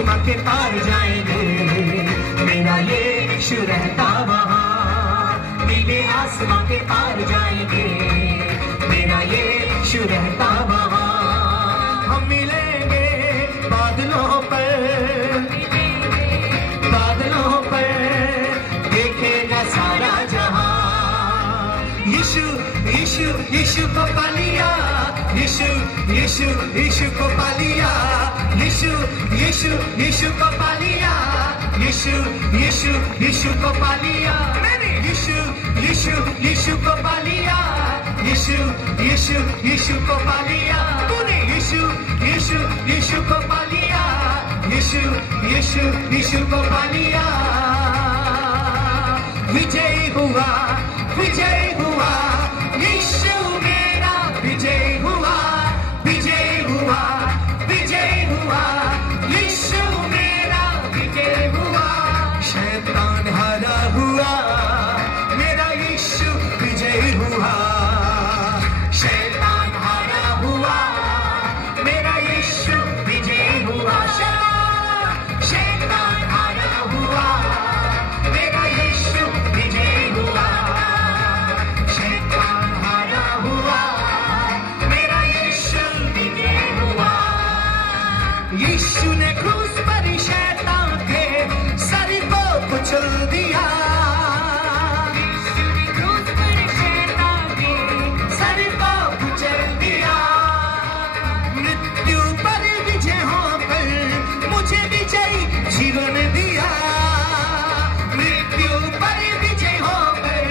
आसमां के पार जाएंगे, मेरा यीशु रहता वहाँ। नीले आसमां के पार जाएंगे, मेरा यीशु रहता वहाँ। हम मिलेंगे बादलों पर, बादलों पर देखेगा सारा जहां। यीशु यीशु यीशु को पा लिया, यीशु यीशु यीशु को पा लिया, यीशु यीशु यीशु को पा लिया, यीशु यीशु यीशु को पा लिया, यीशु यीशु यीशु को पा लिया, यीशु यीशु यीशु को पा लिया, तूने यीशु यीशु यीशु को पा लिया, यीशु यीशु यीशु को पा लिया। विजय हुआ, विजय हुआ, यीशु मेरा विजय हुआ, विजय हुआ, विजय हुआ, यीशु मेरा विजय हुआ। शैतान हारा हुआ, मेरा यीशु विजय हुआ। शैतान हारा हुआ, मेरा यीशु विजय हुआ। शैतान हारा हुआ, मेरा यीशु विजय हुआ। शैतान हारा हुआ, मेरा यीशु विजय हुआ। यीशु ने क्रूस पर शैतान के सर को कुचल दिया, यीशु ने क्रूस पर शैतान के सर को कुचल दिया। मृत्यु पर विजय होकर मुझे विजयी जीवन दिया, मृत्यु पर विजय होकर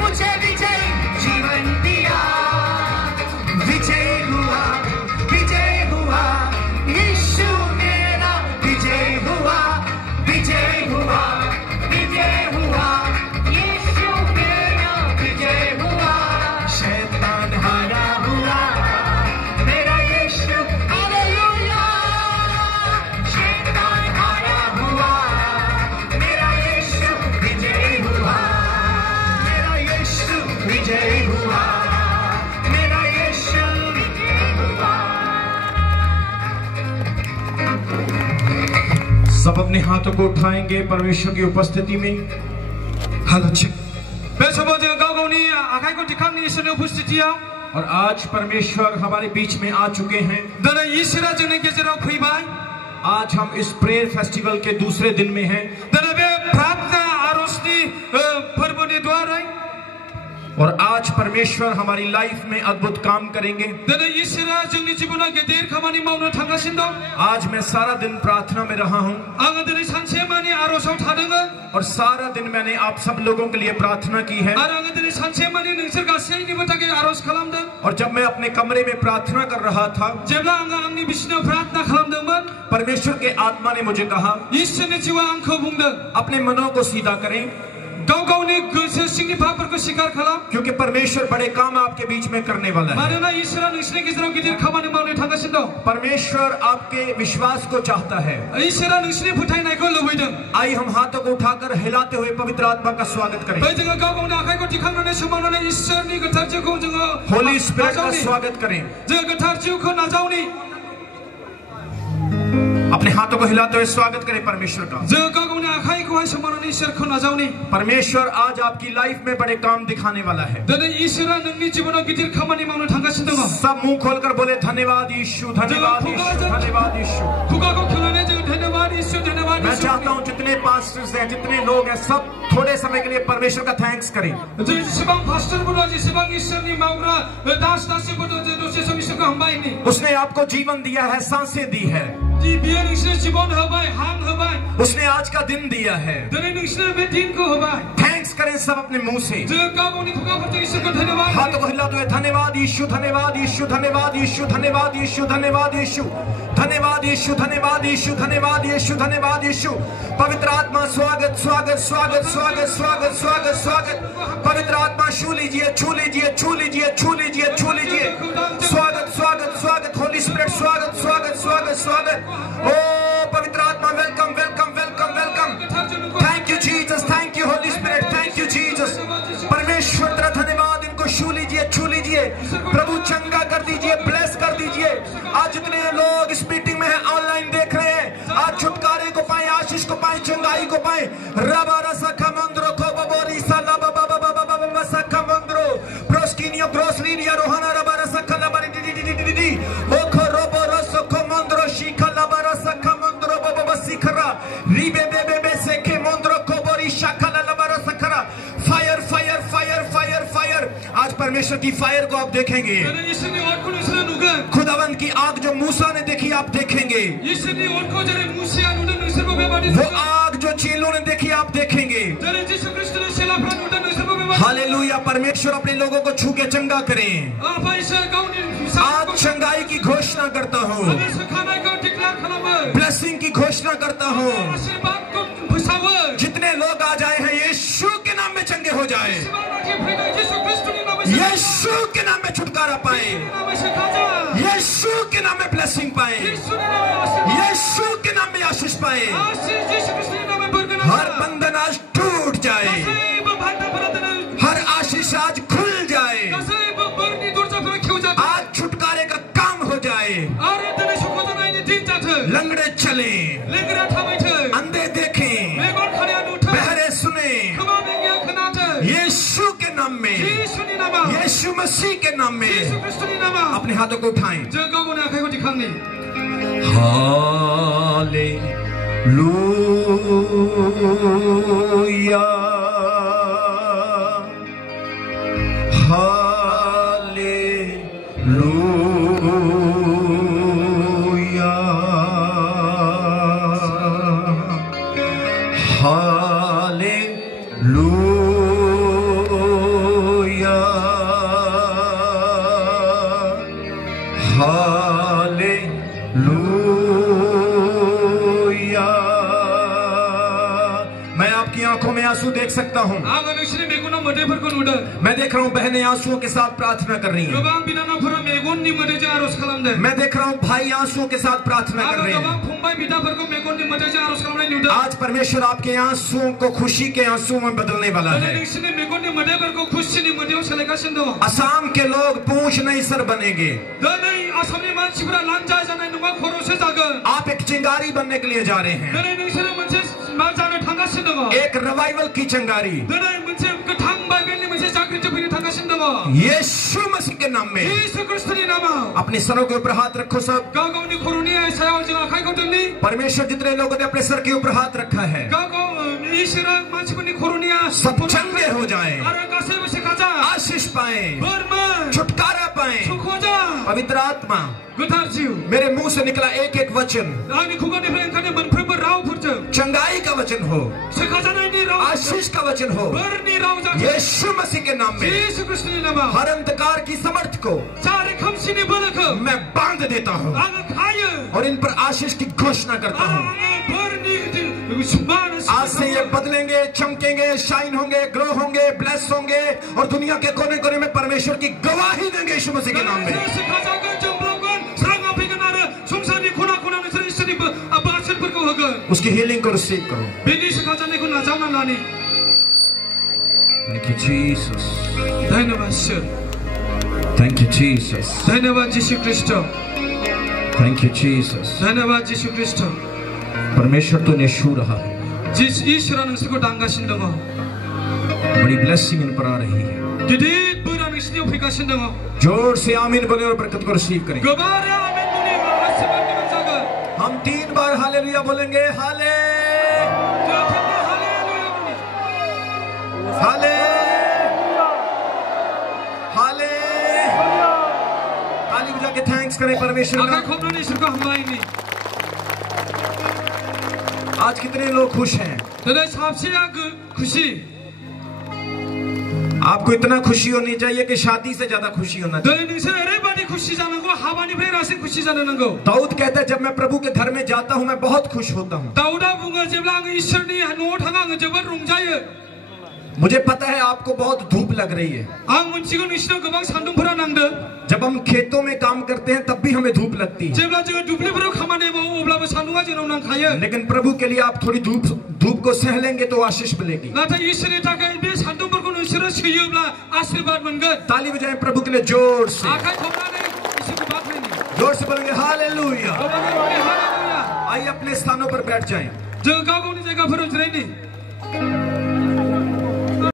मुझे विजयी जीवन दिया। विजय हुआ, विजय हुआ, यीशु मेरा विजय हुआ, विजय हुआ, विजय हुआ, यीशु मेरा विजय हुआ। शैतान हारा हुआ, मेरा यीशु हालेलुया। शैतान हारा हुआ, मेरा यीशु विजय हुआ, मेरा यीशु विजय हुआ, मेरा यीशु विजय हुआ। सब अपने हाथों को उठाएंगे परमेश्वर की उपस्थिति में। हालेलुया। बे समाव जोङो गाव गावनि आखाइखौ दिखांनि इसोरनि उपस्थितियाव। और आज परमेश्वर हमारे बीच में आ चुके हैं। दिनै इसोरा जोंनि गेजेराव फैबाय। आज हम इस प्रेयर फेस्टिवल के दूसरे दिन में हैं। दिनै बे प्रार्थना आरजनि फोरबोनि द्वारै। और आज परमेश्वर हमारी लाइफ में अद्भुत काम करेंगे। दिनै इसोरा जोंनि जिबनाव गेदेर खामानि मावनो थांगासिनो दं। आज मैं सारा दिन प्रार्थना में रहा हूँ आङो दिनै सानसेमानि आरजआव थादोंमोन। और सारा दिन मैंने आप सब लोगों के लिए प्रार्थना की है। आरो आङो दिनै सानसेमानि नोंसोर गासैनिबो थाखाय आरज खालामदों। और जब मैं अपने कमरे में प्रार्थना कर रहा था, जेब्ला आङो आंनि बिसिनायाव प्रार्थना खालामदोंमोन, परमेश्वर के आत्मा ने मुझे कहा, इसोरनि जिउआ आंखौ बुंदों, अपने मनों को सीधा करें, गाव गावनि गोसो सिंनि पापफोरखौ स्वीकार खालाम। क्योंकि परमेश्वर बड़े काम आपके बीच में करने वाला है। मानोना इसोरा नोंसोरनि गेजेराव गिदिर खामानि मावनो थांगासिनो दं। परमेश्वर आपके विश्वास को चाहता है। इसोरा नोंसोरनि फोथायनायखौ लुबैदों। आइए हम हाथों को उठाकर हिलाते हुए पवित्र आत्मा का स्वागत करें। बै जोङो गाव गावनि आखाइखौ दिखांनानै सोमावनानै इसोरनि गोथार जिउखौ जोङो होली स्पिरिट का स्वागत करें। जोङो गोथार जिउखौ नाजावनि। अपने हाथों को हिलाते हुए स्वागत करें परमेश्वर का। जोङो गाव गावनि आखाइखौहाय सोमावनानै इसोरखौ नाजावनि। परमेश्वर आज आपकी लाइफ में बड़े काम दिखाने वाला है। दिनै इसोरा नोंनि जिबनाव गिदिर खामानि मावनो थांगासिनो दं। सब मुंह खोलकर बोले धन्यवाद यीशु, धन्यवाद यीशु, धन्यवाद यीशु। खुगाखौ खेवनानै जोङो धन्यवाद यीशु, धन्यवाद मैं यीशु। चाहता हूँ जितने पास्टर्स हैं, जितने लोग हैं, सब थोड़े समय के लिए परमेश्वर का थैंक्स करें। जों जेसेबां पास्टरफोर दं, जेसेबां इसोरनि मावग्रा दास दासिफोर दं, जों दसे सम इसोरखौ हामबायनि। उसने आपको जीवन दिया है, सांसें दी है। बियो नोंसोरनो जिबन होबाय, हां होबाय। उसने आज का दिन दिया है। दिनै नोंसोरनो बे दिनखौ होबाय। थैंक्स करें सब अपने मुंह से। जों गाव गावनि खुगाफोरजों इसोरखौ धन्यवाद। हाथों को हिलाते हुए धन्यवाद यीशु, धन्यवाद यीशु, धन्यवाद यीशु, धन्यवाद यीशु, धन्यवाद यीशु, धन्यवाद यीशु, धन्यवाद यीशु, धन्यवाद यीशु, धन्यवाद यीशु। पवित्र आत्मा स्वागत, स्वागत, स्वागत, स्वागत, स्वागत, स्वागत, स्वागत। पवित्र आत्मा छू लीजिए, छू लीजिए, छू लीजिए, छू लीजिए, छू लीजिए। स्वागत, स्वागत, स्वागत, होली स्पिरिट स्वागत, स्वागत, स्वागत, स्वागत। ओ पवित्र आत्मा welcome, welcome, welcome, welcome. Thank you Jesus, thank you Holi spirit, thank you Jesus. परमेश्वर तेरा धन्यवाद। इनको छू लीजिए, छू लीजिए। प्रभु चंगा कर दीजिए, ब्लेस कर दीजिए। आज जितने लोग इस मीटिंग में हैं, ऑनलाइन देख रहे हैं, आज छुटकारा को पाए। रबारा सखमंद्रो को बबोरी साला बाबा बाबा बाबा सखमंद्रो प्रोस्किनियो ग्रोसलिया रोहाना रबारा सखला बारी डी डी डी डी डी ओखो रोबोरो सखमंद्रो शिखला बारा सखमंद्रो बाबा सिखरा रिबे बे बे सेखे मंद्रो को बोरी शखला लबारा सखरा। Fire fire fire fire fire. आज परमेश्वर की फायर को आप देखेंगे। खुदावंद की आग जो मूसा ने देखी आप देखेंगे। वो आग जो चेलों ने देखी आप देखेंगे। हालेलुया। परमेश्वर अपने लोगों को छू के चंगा करें। आज चंगाई की घोषणा करता हूँ, ब्लेसिंग की घोषणा करता हूँ। जितने लोग आ जाए हैं यीशु के नाम में चंगे हो जाए, यीशु के नाम में छुटकारा पाए, यीशु के नाम में ब्लेसिंग पाए, यीशु के नाम में आशीष पाए। हर बंधन आज टूट जाए, हर आशीष आज खुल जाए, आज छुटकारे का काम हो जाए। लंगड़े चले, अंधे देखें, बहरे सुने, यीशु के नाम में, यीशु मसीह के नाम में अपने हाथों को उठाएं। Hallelujah hallelujah hallelujah hallelujah. मैं आपकी आंखों में आंसू देख सकता हूँ। मैं देख रहा हूँ बहनें आंसुओं के साथ प्रार्थना कर रही हैं। मैं देख रहा हूँ भाई आंसुओं के साथ प्रार्थना कर रहे हैं। आज परमेश्वर आपके आंसुओं को खुशी के आंसुओं में बदलने वाला है। असम के लोग पूंछ नहीं सर बनेंगे। आप एक चिंगारी बनने के लिए जा रहे हैं, एक रिवाइवल की चिंगारी। यीशु मसीह के नाम में अपने सरों के ऊपर हाथ रखो सब। परमेश्वर जितने लोगों ने अपने सर के ऊपर हाथ रखा है सब चंगे हो जाएं, आशीष पाएं, छुटकारा पाएं। पवित्र आत्मा मेरे मुंह से निकला एक एक वचन चंगाई का वचन हो, आशीष का वचन हो। यीशु मसीह के नाम में हर अंधकार की समर्थ को मैं बांध देता हूँ और इन पर आशीष की घोषणा करता हूँ। आज से ये बदलेंगे, चमकेंगे, शाइन होंगे, ग्रो होंगे, ब्लेस होंगे और दुनिया के कोने कोने में परमेश्वर की गवाही देंगे यीशु मसीह के नाम में। उसकी हीलिंग को रिसीव करो। Thank you Jesus. धन्यवाद सर। Thank you Jesus. धन्यवाद यीशु ख्रिस्ट। Thank you Jesus. धन्यवाद यीशु ख्रिस्ट। परमेश्वर तो निशू रहा है। जिस ईश्वर ने उसको डांगा सिंदगा। बड़ी ब्लेसिंग इन पर आ रही है। जदीद बुरा निश्चित उफिका सिंदगा। जोर से आमीन बोले और बरकत को रिसीव करें। गबारे आमीन बोले आशीर्वाद के बंसागर। हम 3 बार हालेलुया बोलेंगे। हाले हाले हाले। ताली बजा के थैंक्स करें परमेश्वर का। आज कितने लोग खुश हैं? खुशी आपको इतना खुशी होनी चाहिए कि शादी से ज्यादा खुशी होना चाहिए। दाऊद कहता है जब मैं प्रभु के घर में जाता हूँ मैं बहुत खुश होता हूँ। मुझे पता है आपको बहुत धूप लग रही है। जब हम खेतों में काम करते हैं तब भी हमें धूप लगती है, लेकिन प्रभु के लिए आप थोड़ी धूप को सह लेंगे तो आशीष मिलेगी। ताली बजाएं प्रभु के लिए जोर से, जोर से बोलेंगे हालेलुया। आइए अपने स्थानों पर बैठ जाएं। जों गाव गावनि जायगाफोराव जिरायनि